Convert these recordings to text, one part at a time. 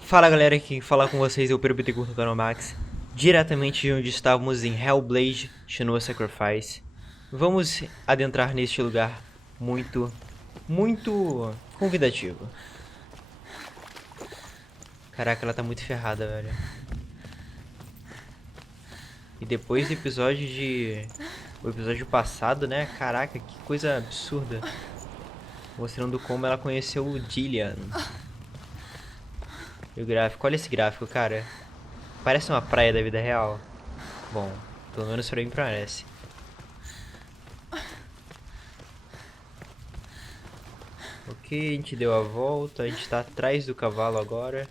Fala galera, aqui quem fala com vocês é o Pedro do CanalMax, diretamente de onde estávamos em Hellblade, SENUA'S Sacrifice. Vamos adentrar neste lugar muito convidativo. Caraca, ela tá muito ferrada, velho. E depois do episódio o episódio passado, né? Caraca, que coisa absurda. Mostrando como ela conheceu o Dillian. E o gráfico, olha esse gráfico, cara. Parece uma praia da vida real. Bom, pelo menos pra mim parece. Ok, a gente deu a volta, a gente tá atrás do cavalo agora.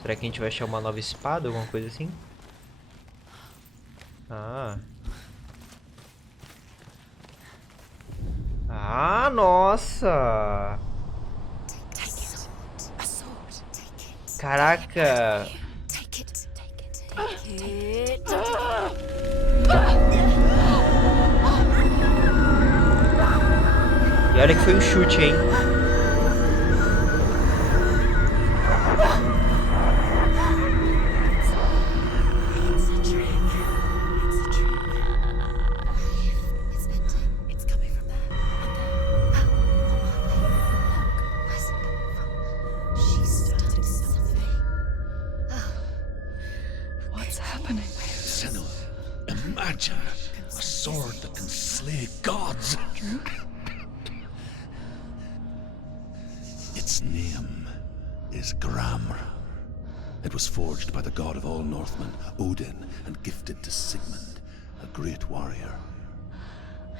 Será que a gente vai achar uma nova espada, alguma coisa assim? Ah, nossa! Caraca! E olha que foi um chute, hein? Senua, imagine a sword that can slay gods. Its name is Gramr. It was forged by the god of all Northmen, Odin, and gifted to Sigmund, a great warrior.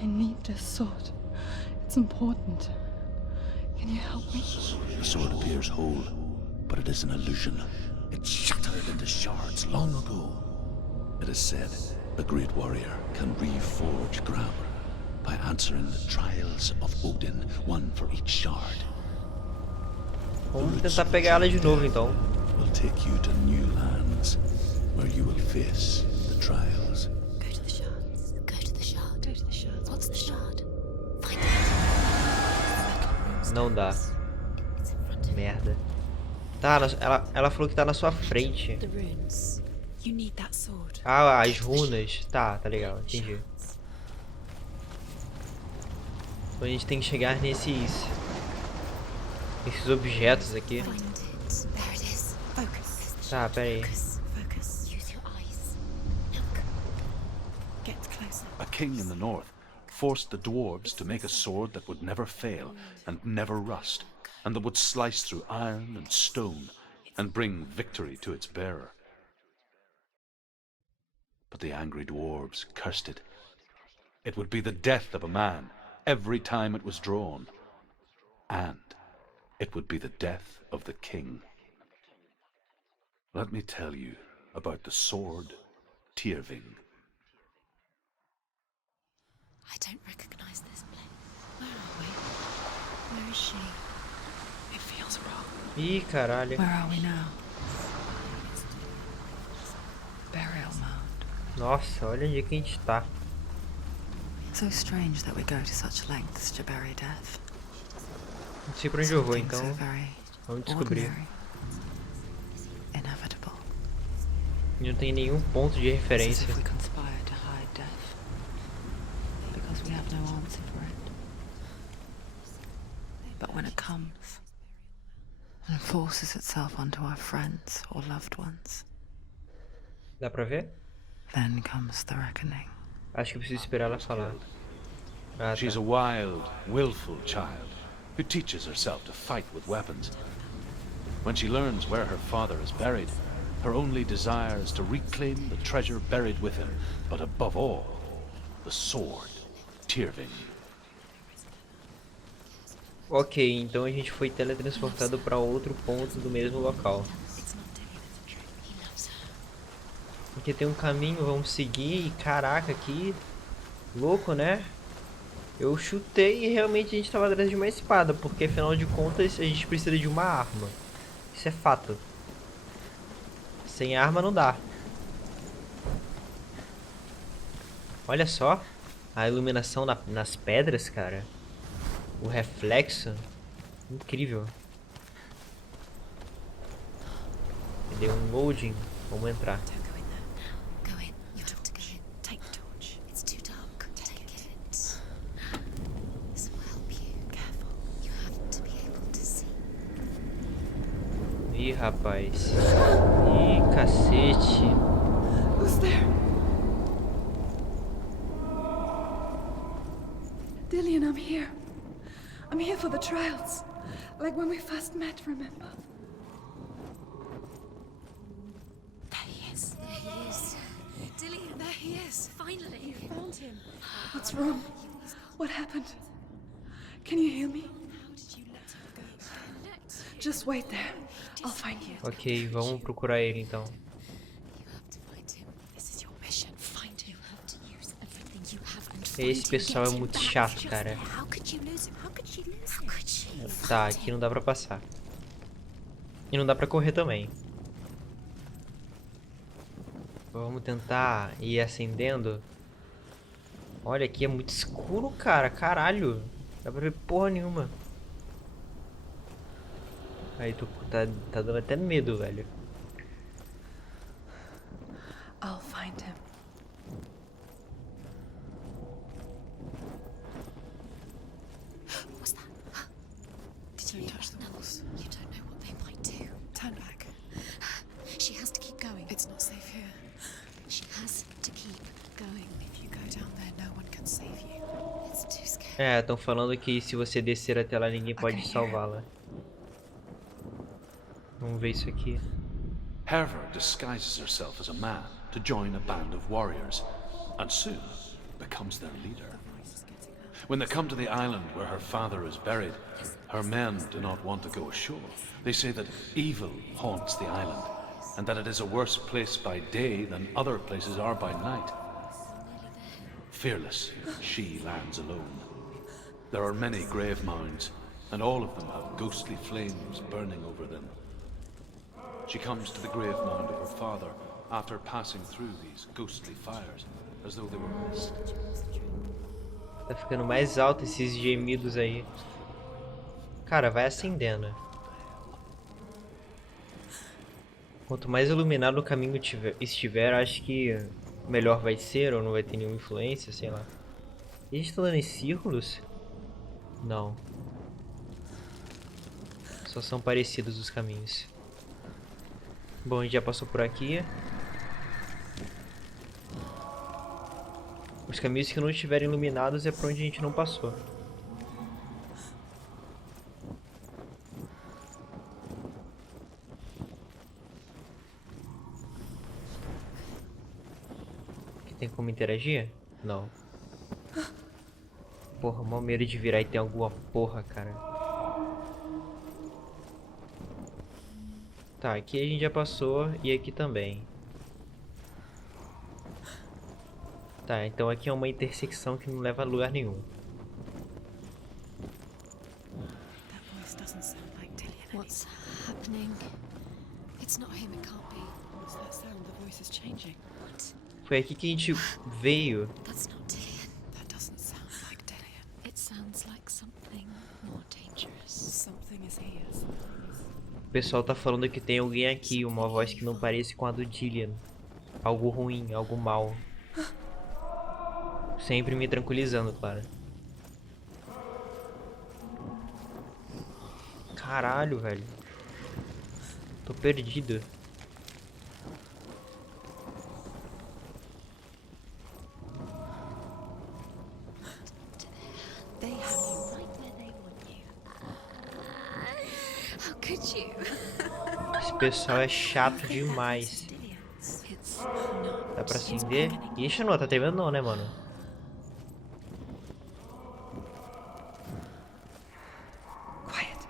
I need this sword. It's important. Can you help me? The sword appears whole, but it is an illusion. It shattered into shards long ago. It is said a great warrior can reforge Gramr by answering the trials of Odin, one for each shard. Vamos tentar pegar ela de novo então. Will take you to new lands where you will face the trials. Go to the shards. Go to the shard. Go to the shards. What's the shard? Find it. Não dá. Merda. Tá, ela falou que tá na sua frente. The runes. You need that sword. Ah, as runas. Tá legal, entendi. Então a gente tem que chegar nesses objetos aqui. Find it. There it is. Focus. Tá, pera aí. Focus. Use your eyes. Look. Get closer. A king in the north forced the dwarves to make a sword that would never fail and never rust, and that would slice through iron and stone and bring victory to its bearer. But the angry dwarves cursed it. It would be the death of a man every time it was drawn, and it would be the death of the king. Let me tell you about the sword Tyrving. I don't recognize this place. Where are we? Where is she? It feels wrong. Ih, caralho. Where are we now? Burial mound. Nossa, olha onde que a gente tá. So strange that we go to such lengths to bury death. Não sei pra onde eu vou, Something então so very vamos descobrir. ordinary. Inevitable. Não tem nenhum ponto de It's as referência. if we conspire to hide death because we have no answer for it. But when it comes and forces itself onto our friends or loved ones, Dá pra ver? then comes the reckoning. Acho que eu preciso esperar ela falar. Ah, She's a tá. wild, willful child who teaches herself to fight with weapons. When she learns where her father is buried, her only desire is to reclaim the treasure buried with him, but above all, the sword, Tyrving. Ok, então a gente foi teletransportado para outro ponto do mesmo local. Aqui tem um caminho, vamos seguir. E caraca, que louco, né? Eu chutei e realmente a gente estava atrás de uma espada, porque afinal de contas a gente precisa de uma arma. Isso é fato. Sem arma não dá. Olha só. A iluminação nas pedras, cara. O reflexo. Incrível. Deu um loading. Vamos entrar. Don't go in there. Go in. You have to go in. Take the torch. It's too dark. Take it. This will help you. Careful. You have to be able to see. Ih, rapaz. Ih, cacete. Who's there? Dillian, I'm here. I'm here for the trials. Like when we first met, remember? There he is. There he is. Dillian, there he is. Finally. You found him. What's wrong? What happened? Can you heal me? How did you let him go? Just wait there. I'll find you. Ok, vamos procurar ele então. You have to find him. This is your mission. Find him. You have to use everything you have and find Esse him. pessoal é Get him muito back. chato, cara. How could you lose him? How could she lose him? How could she? Tá, aqui não dá pra passar. E não dá pra correr também. Vamos tentar ir acendendo. Olha, aqui é muito escuro, cara. Caralho. Não dá pra ver porra nenhuma. Aí, tá dando até medo, velho. I'll find him. What's that? Did you touch the walls? You don't know what they might do. Turn back. She has to keep going. It's not safe here. She has to keep going. If you go down there, no one can save you. It's too scary. É, estão falando que se você descer até lá, ninguém pode salvá-la. Vamos ver isso aqui. Herver disguises herself as a man to join a band of warriors, and soon becomes their leader. When they come to the island where her father is buried, her men do not want to go ashore. They say that evil haunts the island, and that it is a worse place by day than other places are by night. Fearless, she lands alone. There are many grave mounds, and all of them have ghostly flames burning over them. She comes to the grave mound of her father after passing through these ghostly fires, as though they were mist. Tá ficando mais alto esses gemidos aí. Cara, vai acendendo. Quanto mais iluminado o caminho estiver, acho que melhor vai ser, ou não vai ter nenhuma influência, sei lá. E a gente tá andando em círculos? Não. Só são parecidos os caminhos. Bom, a gente já passou por aqui. Os caminhos que não estiverem iluminados é pra onde a gente não passou. Aqui tem como interagir? Não. Porra, mó medo de virar e tem alguma porra, cara. Tá, aqui a gente já passou e aqui também. Tá, então aqui é uma intersecção que não leva a lugar nenhum. That voice doesn't sound like Dillian. What's happening? It's not him, it can't be. What's that sound? The voice is changing. What? Foi aqui que a gente veio. That's not Dillian. That doesn't sound like Dillian. It sounds like something more dangerous. Something is here. O pessoal tá falando que tem alguém aqui, uma voz que não parece com a do Dillian. Algo ruim, algo mal. Sempre me tranquilizando, claro. Caralho, velho. Tô perdido. They have you right where they want you. How could you? Esse pessoal é chato demais. It's not. Dá pra acender? Ixi, não tá terminando não, né, mano? Quiet.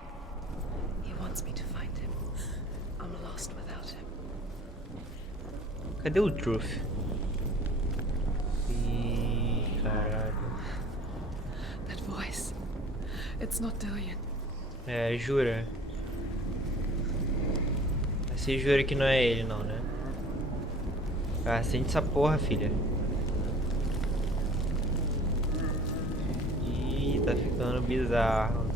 He wants me to find him. I'm lost without him. Cadê o Truth? Ih, caralho. That voice. It's not Dillian. É, jura? Você jura que não é ele, não, né? Ah, acende essa porra, filha. ficando bizarro.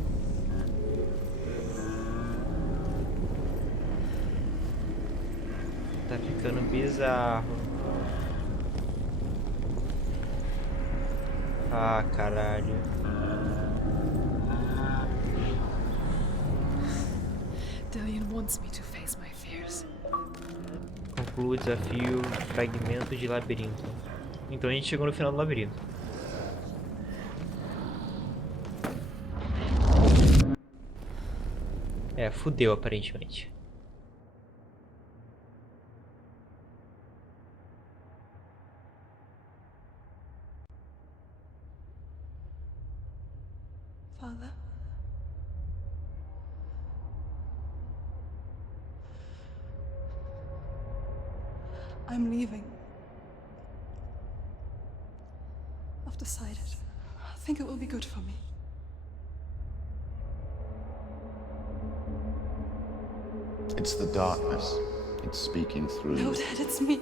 Tá ficando bizarro. Ah, caralho. Dillian wants me to face my fears. Conclua o desafio Fragmento de Labirinto. Então a gente chegou no final do labirinto. É, fudeu aparentemente. Father? I'm leaving. I've decided. I think it will be good for me. It's the darkness. It's speaking through No, you. Dad, it's me.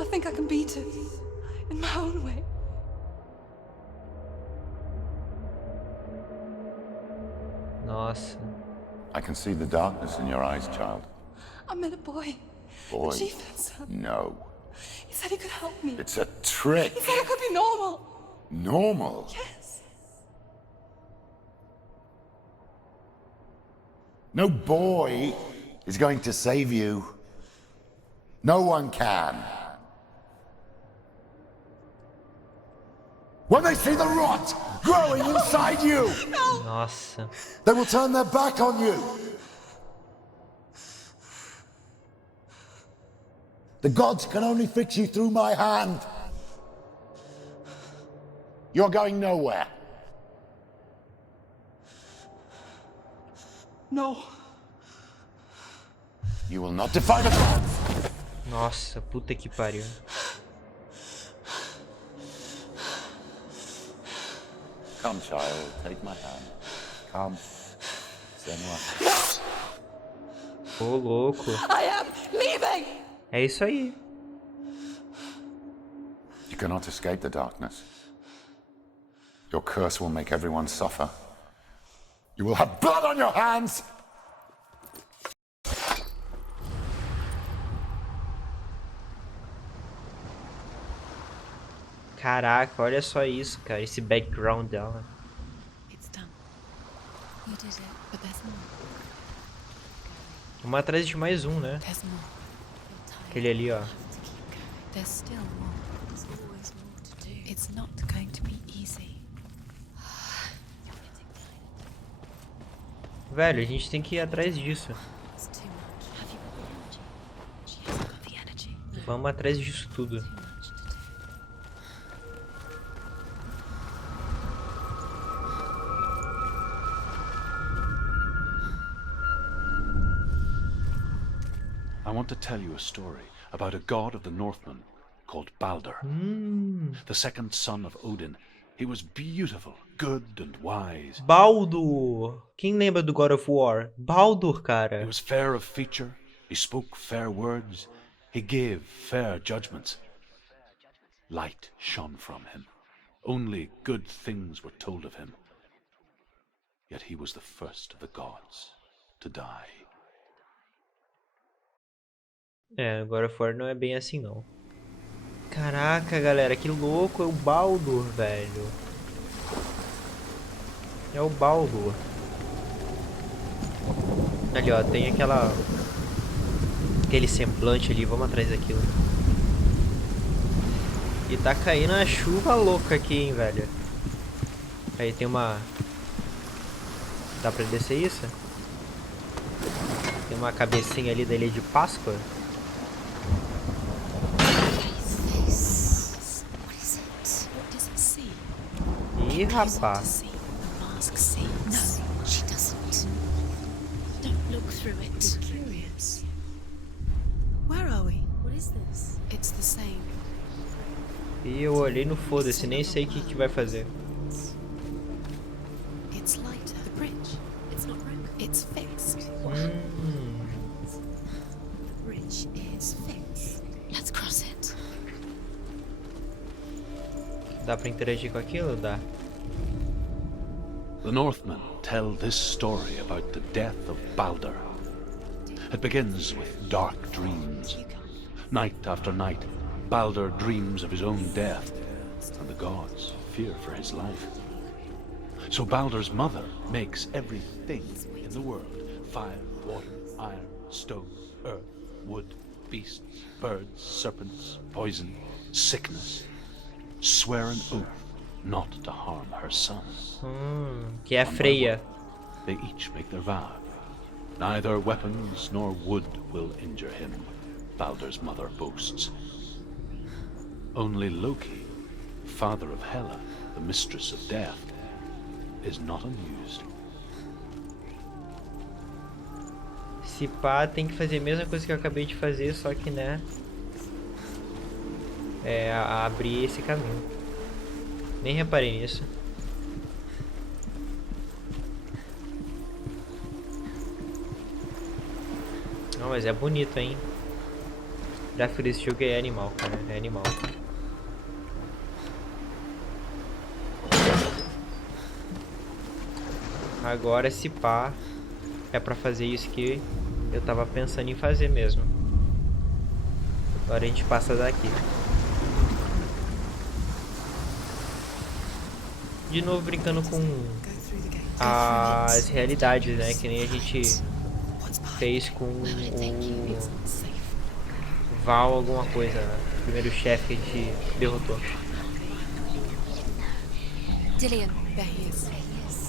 I think I can beat it. In my own way. Nossa. I can see the darkness in your eyes, child. I met a boy. Boy. The chieftain's son. No. He said he could help me. It's a trick. He said I could be normal. Normal. Yes. No boy is going to save you. No one can. When they see the rot growing inside you, Nossa. they will turn their back on you. The gods can only fix you through my hand. You're going nowhere. No. You will not defy the gods. Nossa, puta que pariu. Come, child, take my hand. Come. Senua. Ô, louco. I am leaving. É isso aí. You cannot escape the darkness. Your curse will make everyone suffer. You will have blood on your hands. Caraca, olha só isso, cara. Esse background dela. It's done. You did it. But there's more. Vamos atrás de mais um, né? There's more. Aquele ali, ó. There's still more. There's always more to do. It's not going to be easy. Velho, a gente tem que ir atrás disso. It's too much. Have you got the energy? She hasn't got the energy. Vamos atrás disso tudo. Too much to do. I want to tell you a story about a god of the Northmen called Baldur, the second son of Odin. He was beautiful, good and wise. Baldur! Quem lembra do God of War? Baldur, He cara. was fair of feature, he spoke fair words, he gave fair judgments. Light shone from him. Only good things were told of him. Yet he was the first of the gods to die. É, God of War não é bem assim, não. Caraca, galera, que louco. É o Baldur, velho. É o Baldur. Ali, ó, tem aquele semblante ali. Vamos atrás daquilo. E tá caindo uma chuva louca aqui, hein, velho. Aí tem uma... Dá pra descer isso? Tem uma cabecinha ali da Ilha de Páscoa. What is it? What does it see? Ih, To rapaz. see what the mask sees. No, she doesn't. Don't look through it. Curious. Where are we? What is this? It's the same. E eu olhei no foda-se, nem sei o que vai fazer. It's lighter. The bridge. It's not broken. It's fixed. The bridge is fixed. Let's cross it. Dá pra interagir com aquilo? Dá. The Northmen tell this story about the death of Baldur. It begins with dark dreams. Night after night, Baldur dreams of his own death, and the gods fear for his life. So Baldur's mother makes everything in the world: fire, water, iron, stone, earth, wood, beasts, birds, serpents, poison, sickness. Swear an oath not to harm her son. Que é a Freya. They each make their vow. Neither weapons nor wood will injure him, Baldur's mother boasts. Only Loki, father of Hela, the mistress of death, is not amused. Se pá, tem que fazer a mesma coisa que eu acabei de fazer, só que, né? É, abrir esse caminho. Nem reparei nisso. Não, mas é bonito, hein? O gráfico desse jogo é animal, cara. É animal. Agora, se pá, é pra fazer isso que eu tava pensando em fazer mesmo. Agora a gente passa daqui. De novo brincando com as realidades, né? Que nem a gente fez com o Val alguma coisa, né? O primeiro chefe que a gente derrotou. Dillian, there he is.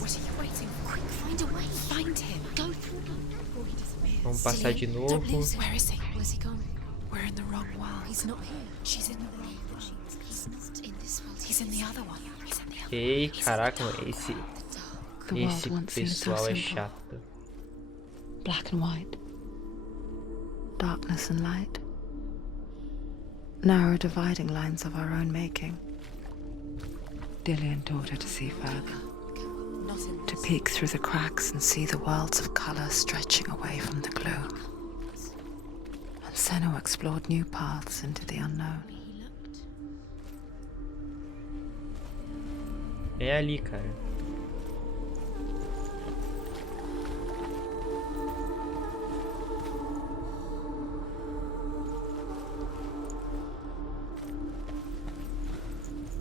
What are you waiting for? Quick, find a way. Find him. Go through before he disappears. Vamos passar de novo. Don't lose him. Where is he? Where's he gone? We're in the wrong world. He's not here. She's in the wrong world. He's not in this world. He's in the other one. He's in the other. Ei, caraca, esse pessoal é chato. Black and white. Darkness and light. Narrow dividing lines of our own making. Dillian taught her to see further. To peek through the cracks and see the worlds of colour stretching away from the gloom. And Senua explored new paths into the unknown. É ali, cara.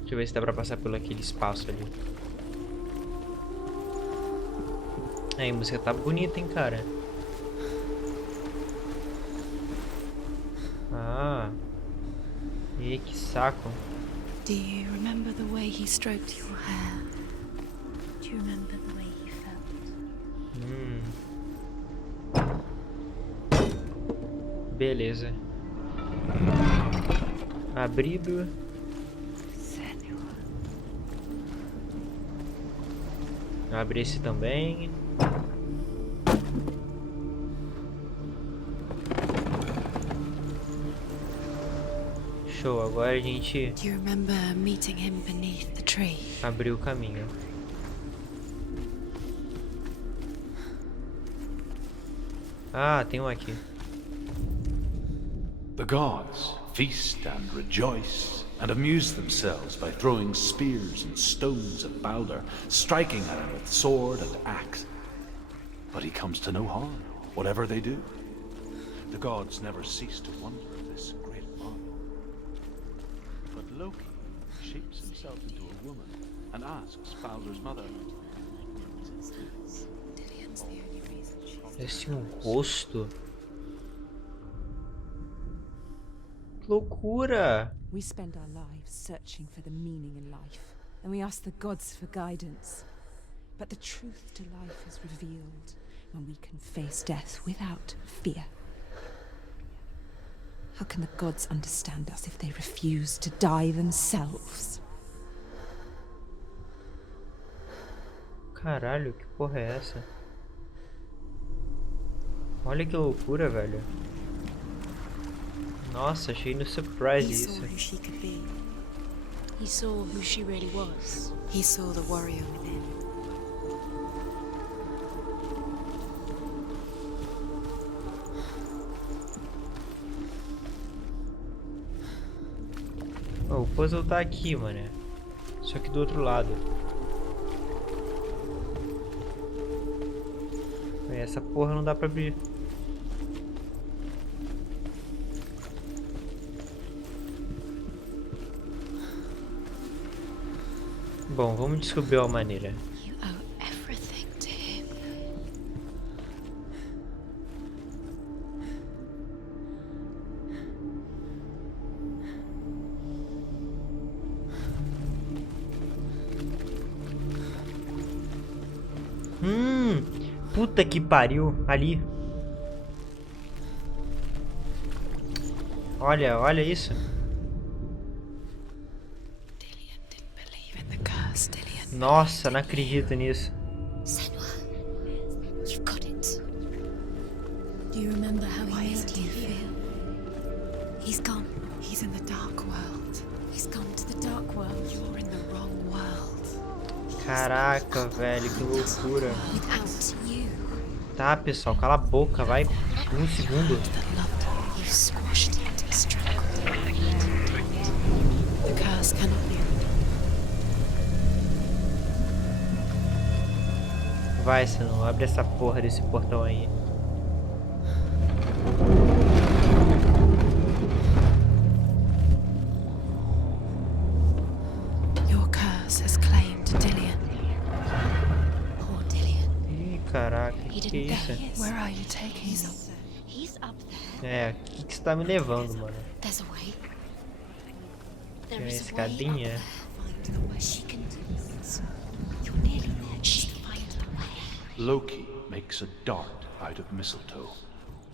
Deixa eu ver se dá pra passar pelo aquele espaço ali. Aí, a música tá bonita, hein, cara. Ah. E que saco. Do you remember the way he stroked your hair? Do you remember the way he felt? Beleza. Abrido. Abre esse também. Show, agora a gente Do you remember meeting him beneath the tree? abriu o caminho. Ah, tem um aqui. The gods feast and rejoice and amuse themselves by throwing spears and stones at Baldur, striking at him with sword and axe. But he comes to no harm, whatever they do. The gods never cease to wonder at this great marvel. But Loki shapes himself into a woman and asks Baldur's mother. Esse rosto. Que loucura! We spend our lives searching for the meaning in life, and we ask the gods for guidance. But the truth to life is revealed when we can face death without fear. How can the gods understand us if they refuse to die themselves? Caralho, que porra é essa? Olha que loucura, velho. Nossa, achei no surprise He saw isso. who she could be. He saw who she really was. He saw the warrior within. Oh, o puzzle tá aqui, mano. Só que do outro lado. Essa porra não dá pra abrir. Bom, vamos descobrir uma maneira. You owe everything to him. Puta que pariu. Ali. Olha isso. Dillian didn't believe in the curse, Dillian. Nossa, não acredito nisso. Senua, you've got it. Do you remember how he made you feel? He's gone. He's in the dark world. He's gone to the dark world. You're in the wrong world. Caraca, velho, que loucura. Without you. Tá, pessoal, cala a boca, vai. Um segundo. That loved her. You squashed it and strangled it. The curse cannot be undone. Vai, Senu, abre essa porra desse portão aí. Your curse has claimed Dillian. Poor Dillian. Ih, caraca, He que didn't isso? get his. Where are you taking him? He's up there. É, o que você tá me levando, mano? There's a way. There Tem uma is a way up escadinha. there. Find the way. She can do this. You're nearly there. Just find the way. Loki makes a dart out of mistletoe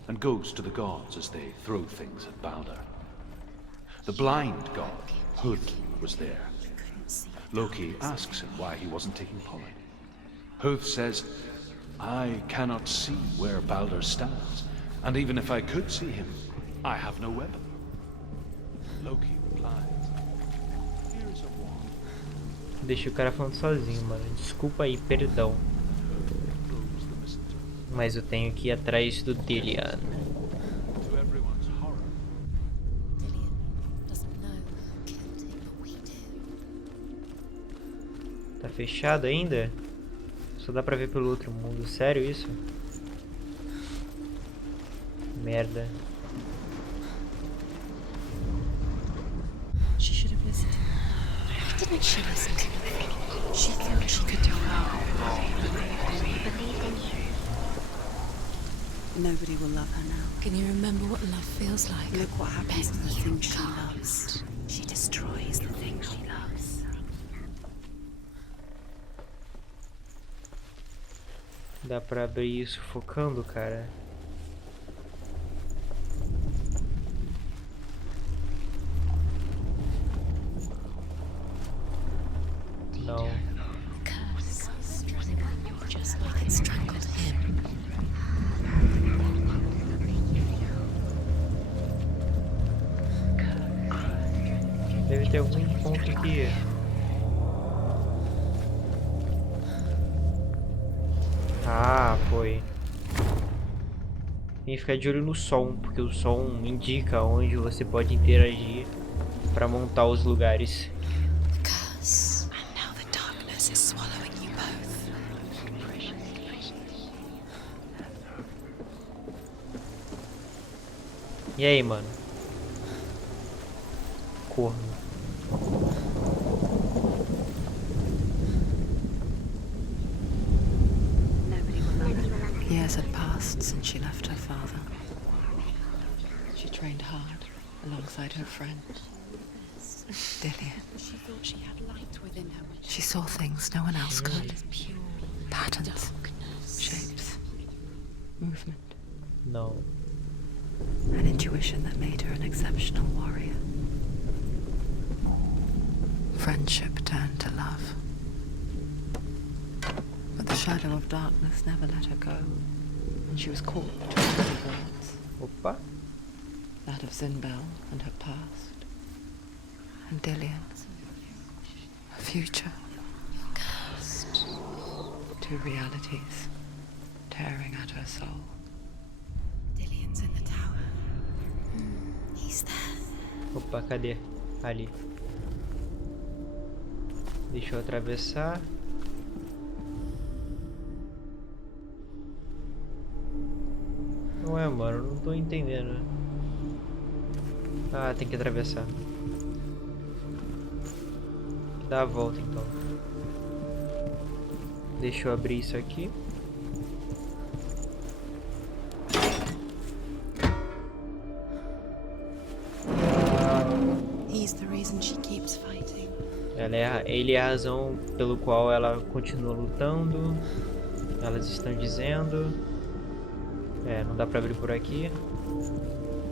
and goes to the gods as they throw things at Balder. The blind god, Hud, was there. Loki asks him why he wasn't taking pollen. Hud says, I cannot see where Balder stands, and even if I could see him, I have no weapon. Loki replies, here is a wand. Deixa o cara falando sozinho, mano. Desculpa aí, perdão. Throws the mistletoe. Mas eu tenho que ir atrás do Dillian. To everyone's horror, Dillian doesn't know who killed him, but we do. Tá fechado ainda? Só dá pra ver pelo outro mundo. Sério isso? Merda. She should have listened. Why didn't she listen to me? She thought she could do it. Believe in you. Nobody will love her now. Can you remember what love feels like? Look what happens to the Bet you things she can't. loves. She destroys the things she loves. Dá pra abrir isso focando, cara? Não. Curse. You're just like it strangled him. Deve ter algum ponto aqui. Ah, foi. Tem que ficar de olho no som, porque o som indica onde você pode interagir para montar os lugares. Curse. And now the darkness is swallowing you both. E aí, mano? Corno. Nobody will love her. Years had passed since she left her father. She trained hard alongside her friend, Dillian. She thought she had light within her. She saw things no one else could. Pure Patterns, darkness. shapes, movement. Não. An intuition that made her an exceptional warrior. Friendship turned to love. But the shadow of darkness never let her go, and she was caught between two worlds. Opa. That of Zinbel and her past, and Dillian, her future. Cursed. Two realities tearing at her soul. Dillian's in the tower. He's there. Opa, cadê? Ali. Deixa eu atravessar. Ué, mano, não tô entendendo. Ah, tem que atravessar. Dá a volta então. Deixa eu abrir isso aqui. He's the reason she keeps fighting. Ele é a razão pelo qual ela continua lutando. Elas estão dizendo. É, não dá pra abrir por aqui.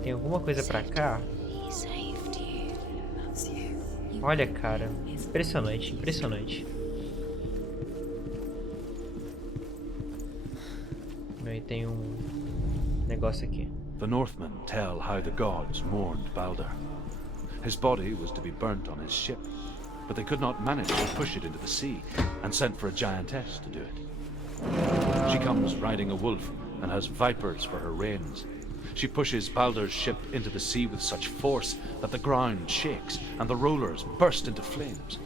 Tem alguma coisa pra cá? He saved you. Loves you. Olha, cara. Impressionante, impressionante. Aí tem um negócio aqui. The Northmen tell how the gods mourned Balder. His body was to be burnt on his ship, but they could not manage to push it into the sea, and sent for a giantess to do it. She comes riding a wolf and has vipers for her reins. She pushes Balder's ship into the sea with such force that the ground shakes and the rollers burst into flames.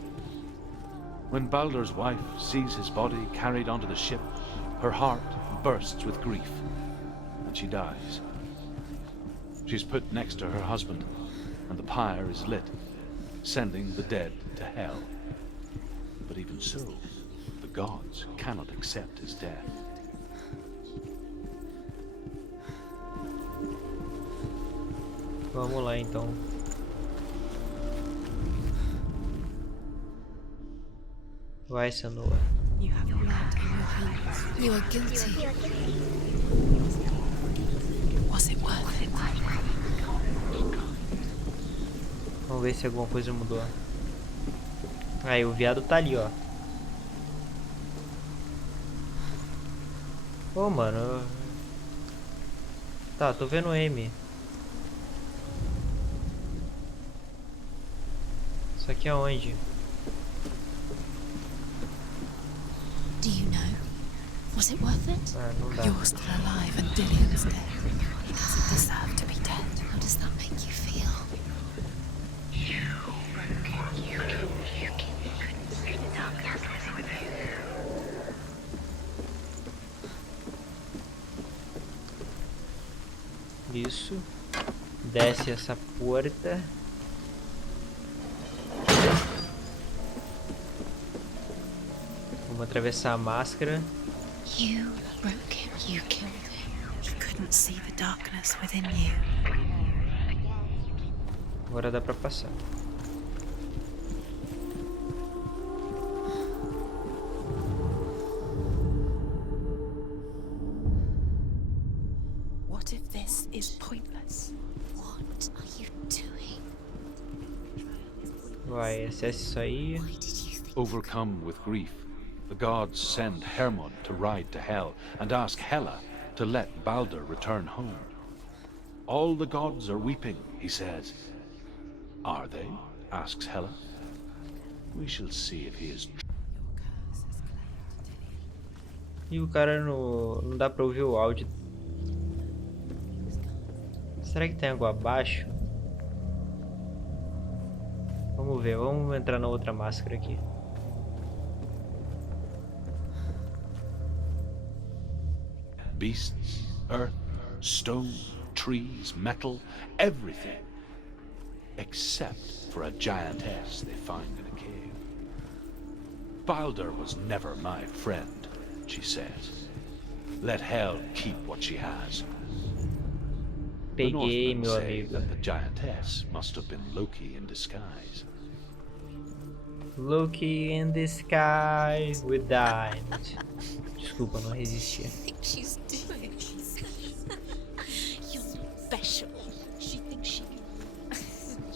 When Balder's wife sees his body carried onto the ship, her heart bursts with grief, and she dies. She's put next to her husband, and the pyre is lit, sending the dead to hell. But even so, the gods cannot accept his death. Vamos lá então. Vai, Senua. You have blood in your hands. You are guilty. Was it worth it? Vamos ver se alguma coisa mudou. Aí, o viado tá ali, ó. Ô, mano. Tá, tô vendo o M. Isso aqui é onde? Do you know? Was it worth it? Ah, não dá. You're still alive and Dillian's dead. He doesn't deserve to be dead. How does that make you feel? Isso. Desce essa porta. Vamos atravessar a máscara. You broke him. You killed him. He couldn't see the darkness within you. Agora dá pra passar. What if this is pointless? What are you doing? Vai, acesse isso aí. Why did you think? Overcome with grief, the gods send Hermod to ride to Hell and ask Hela to let Balder return home. All the gods are weeping, he says. Are they? Asks Hela. We shall see if he is true. E o cara não dá pra ouvir o áudio. Será que tem água abaixo? Vamos ver, vamos entrar na outra máscara aqui. Beasts, earth, stone, trees, metal, everything. Except for a giantess they find in a cave. Balder was never my friend, she says. Let Hell keep what she has. The Peguei, Northmen meu say amigo. that the giantess must have been Loki in disguise. Loki in the sky with diamonds. Desculpa, não resisti. Think she's doing? You're special. She thinks she.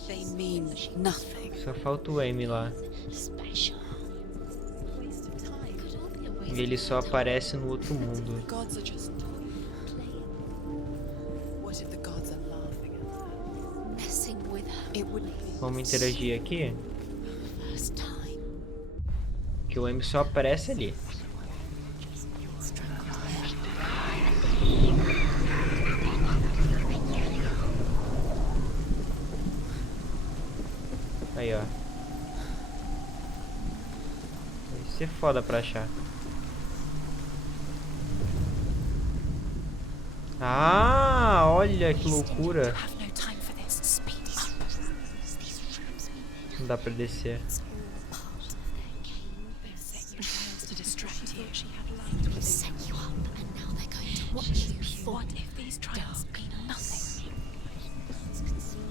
They mean nothing. Só falta o M lá. Special. Waste of time. Could all be a waste. E ele só aparece no outro mundo. Gods are just What if the gods are laughing at her? Messing with her. It wouldn't be Vamos interagir aqui. First time. Que o M só aparece ali. Aí, ó. Vai ser foda pra achar. Ah, olha que loucura. Have no time for this. Speed up. Não dá pra descer. To distract you. Set you up, and now they're going to watch you fall. What if these trials mean nothing?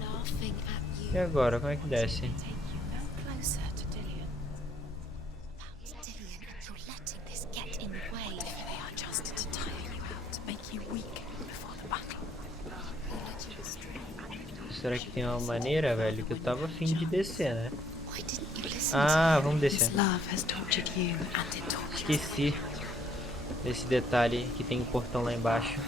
Laughing at you. E agora, como é que desce? Closer to Dillian. Dillian, you're letting this get in the way. If they are just to tire you out, to make you weak before the battle. Será que tem uma maneira, velho? Que eu tava afim de descer, né? Why didn't you listen Ah, to vamos This descer. love has tortured you. and it tortured Esqueci desse detalhe que tem um portão lá embaixo.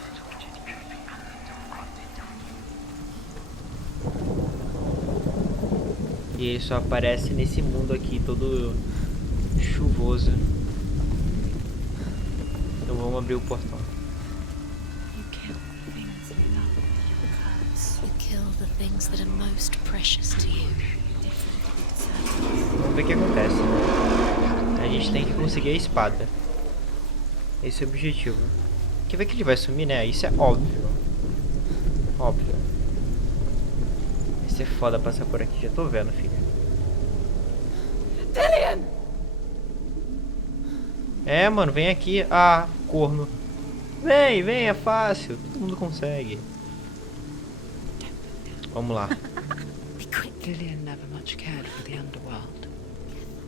E ele só aparece nesse mundo aqui, todo chuvoso. Então vamos abrir o portão. You kill things you love with your curse. You kill the things that are most precious to you. Vamos ver o que acontece. A gente tem que conseguir a espada. Esse é o objetivo. Quer ver que ele vai sumir, né? Isso é óbvio. Óbvio. Vai ser foda passar por aqui. Já tô vendo, filho. Dillian! É, mano, vem aqui. Ah, corno. Vem, vem, é fácil. Todo mundo consegue. Vamos lá. Dillian never much cared for the underworld.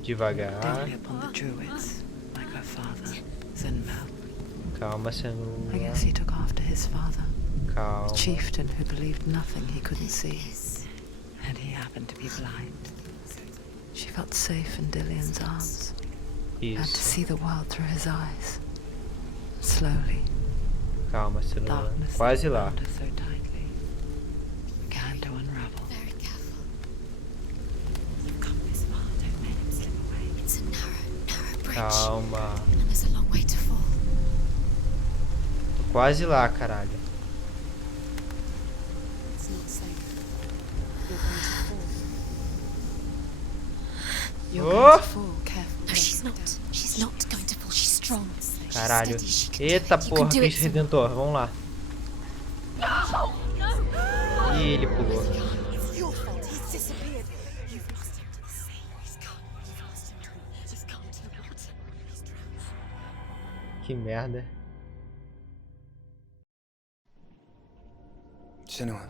Devagar. Daily upon the druids, like her father, SENUA'S. Calma, I Senua. guess he took after his father, Calma. a chieftain who believed nothing he couldn't see. And he happened to be blind. She felt safe in Dillian's arms, and to Isso. see the world through his eyes. Slowly, Calma, Senua. darkness Quase that lá. bound her so tightly began to unravel. Very careful. You've come this far, don't let him slip away. It's a narrow bridge. Calma. And there's a long way to fall. Tô quase lá, caralho. It's not safe. You're going to fall. You're Oh! going to fall, careful. No, she's not. She's not going to fall. She's strong. She's Caralho. steady. She can do Eita it. You porra, can do it. Cristo Redentor. Vamos lá. Ih, ele pulou. It's your fault. He's disappeared. You've lost him to the sea. He's gone. You've lost him to the... He's gone to the water. He's drowned. Que merda. Senua,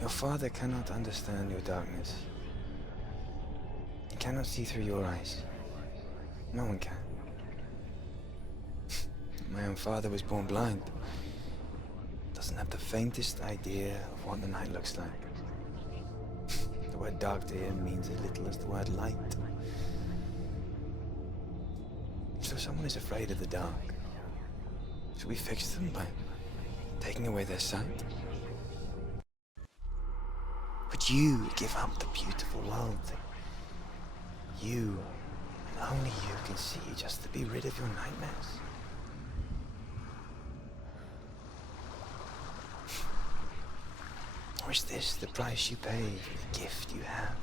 your father cannot understand your darkness. He cannot see through your eyes. No one can. My own father was born blind. Doesn't have the faintest idea of what the night looks like. The word dark to him means as little as the word light. So someone is afraid of the dark. Should we fix them by taking away their sight? Would you give up the beautiful world that you, and only you, can see just to be rid of your nightmares? Or is this the price you pay for the gift you have?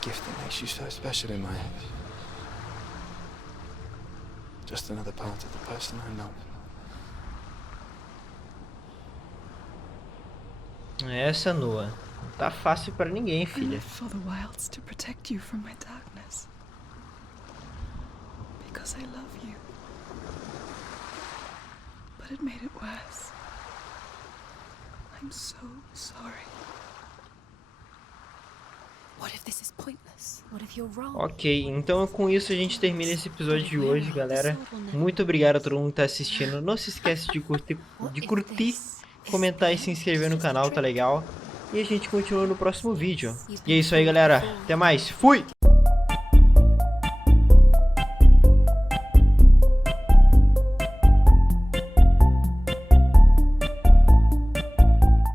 A gift that makes you so special in my eyes. Just another part of the person I love. Essa nua. Não tá fácil pra ninguém, I filha. live for the wilds to protect you from my darkness. Because I love you. But it made it worse. I'm so sorry. What if this is pointless? What if you're wrong? Ok, então com isso a gente termina esse episódio de hoje, galera. Muito obrigado a todo mundo que tá assistindo. Não se esquece de curtir, comentar e se inscrever no canal, tá legal? E a gente continua no próximo vídeo. E é isso aí, galera. Até mais. Fui!